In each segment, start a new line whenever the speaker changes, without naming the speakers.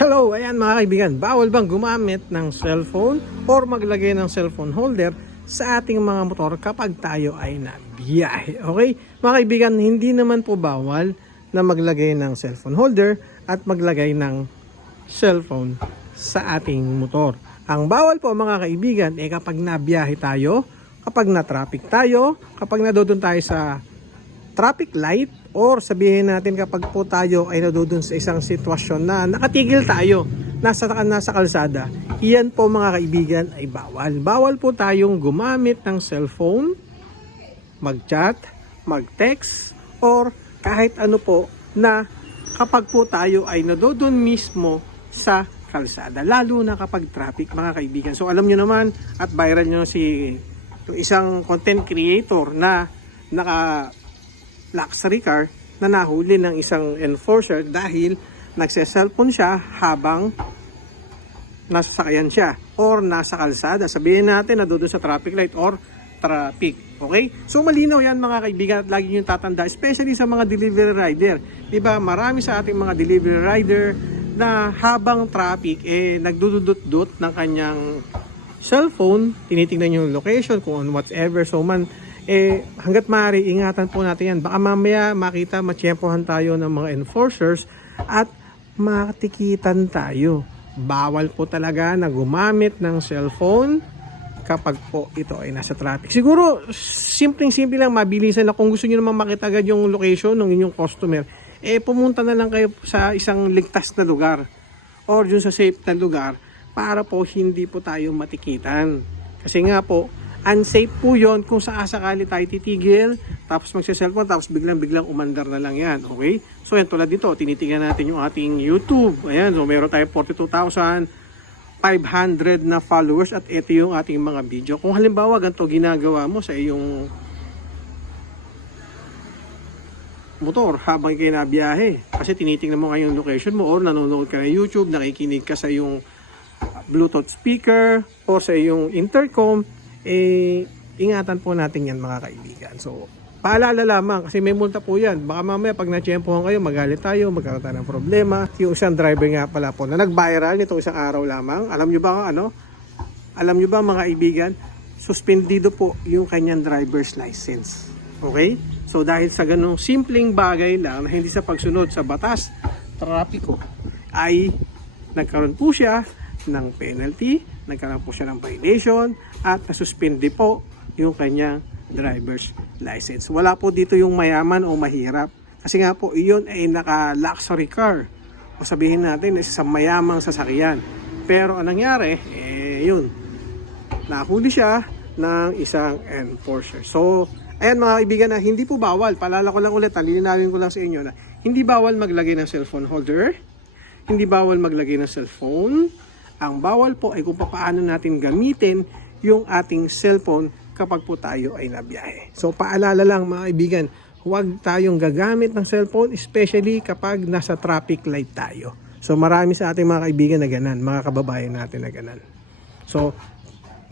Hello, ayan mga kaibigan, bawal bang gumamit ng cellphone or maglagay ng cellphone holder sa ating mga motor kapag tayo ay nabiyahe? Okay? Mga kaibigan, hindi naman po bawal na maglagay ng cellphone holder at maglagay ng cellphone sa ating motor. Ang bawal po mga kaibigan ay kapag nabiyahe tayo, kapag na-traffic tayo, kapag nadodon tayo sa traffic light or sabihin natin kapag po tayo ay nadudun sa isang sitwasyon na nakatigil tayo nasa nasa kalsada iyan po mga kaibigan ay bawal. Bawal po tayong gumamit ng cellphone mag-chat mag-text or kahit ano po na kapag po tayo ay nadodon mismo sa kalsada lalo na kapag traffic mga kaibigan. So alam nyo naman at viral nyo si isang content creator na naka luxury car na nahuli ng isang enforcer dahil nagse-cellphone siya habang nasa sakayan siya or nasa kalsada. Sabihin natin na doon sa traffic light or traffic. Okay? So malinaw yan mga kaibigan at lagi nyo tatanda, especially sa mga delivery rider. Diba, marami sa ating mga delivery rider na habang traffic, eh, nagdududot-dut ng kanyang cellphone, tinitingnan yung location, kung on whatever. So man, eh, hanggat maaari, ingatan po natin yan. Baka mamaya makita, matsyempohan tayo ng mga enforcers at matikitan tayo. Bawal po talaga na gumamit ng cellphone kapag po ito ay nasa traffic. Siguro, simpleng-simple lang, mabilisan na kung gusto nyo naman makita agad yung location ng inyong customer, eh pumunta na lang kayo sa isang ligtas na lugar or dun sa safe na lugar para po hindi po tayo matikitan. Kasi nga po, unsafe po yon kung sakasakali tayo titigil, tapos magsa-cellphone, tapos biglang-biglang umandar na lang yan. Okay? So yan tulad dito, tinitingnan natin yung ating YouTube. Ayan, so meron tayo 42,500 na followers at ito yung ating mga video. Kung halimbawa ganito ginagawa mo sa iyong motor habang kayo nabiyahe. Kasi tinitingnan mo ngayon yung location mo or nanonood ka ng YouTube, nakikinig ka sa yung Bluetooth speaker or sa iyong intercom, eh, ingatan po natin yan mga kaibigan. So, paalala lamang kasi may multa po yan. Baka mamaya pag natsyempohan kayo, magalit tayo, magkaroon tayo ng problema. Yung isang driver nga pala po na nag-viral nitong isang araw lamang. Alam nyo ba ano? Alam nyo ba mga kaibigan, suspendido po yung kanyang driver's license. Okay? So dahil sa ganong simpleng bagay lang na hindi sa pagsunod sa batas, trapiko, ay nagkaroon po siya ng penalty, nagkaroon po siya ng violation, at nasuspindi po yung kanyang driver's license. Wala po dito yung mayaman o mahirap. Kasi nga po, iyon ay naka-luxury car. O sabihin natin, isa sa mayamang sasakyan. Pero anong nangyari, eh yun, nahuli siya ng isang enforcer. So, ayan mga kaibigan na hindi po bawal, palala ko lang ulit, talinawin ko lang sa inyo na hindi bawal maglagay ng cellphone holder, hindi bawal maglagay ng cellphone, ang bawal po ay kung paano natin gamitin yung ating cellphone kapag po tayo ay nabiyahe. So paalala lang mga kaibigan, huwag tayong gagamit ng cellphone especially kapag nasa traffic light tayo. So marami sa ating mga kaibigan na ganan, mga kababayan natin na ganan. So,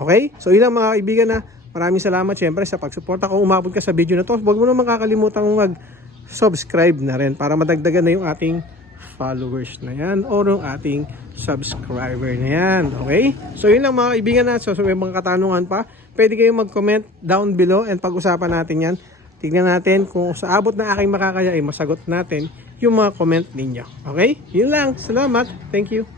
okay? So ilang mga kaibigan na maraming salamat syempre sa pagsuporta. Kung umabot ka sa video na to, huwag mo naman kakalimutan mag-subscribe na rin para madagdagan na yung ating followers na yan o yung ating subscriber na yan. Okay? So yun lang mga kaibigan na. So, so may mga katanungan pa, pwede kayong mag-comment down below and pag-usapan natin yan. Tignan natin kung sa abot na aking makakaya ay masagot natin yung mga comment ninyo. Okay? Yun lang. Salamat. Thank you.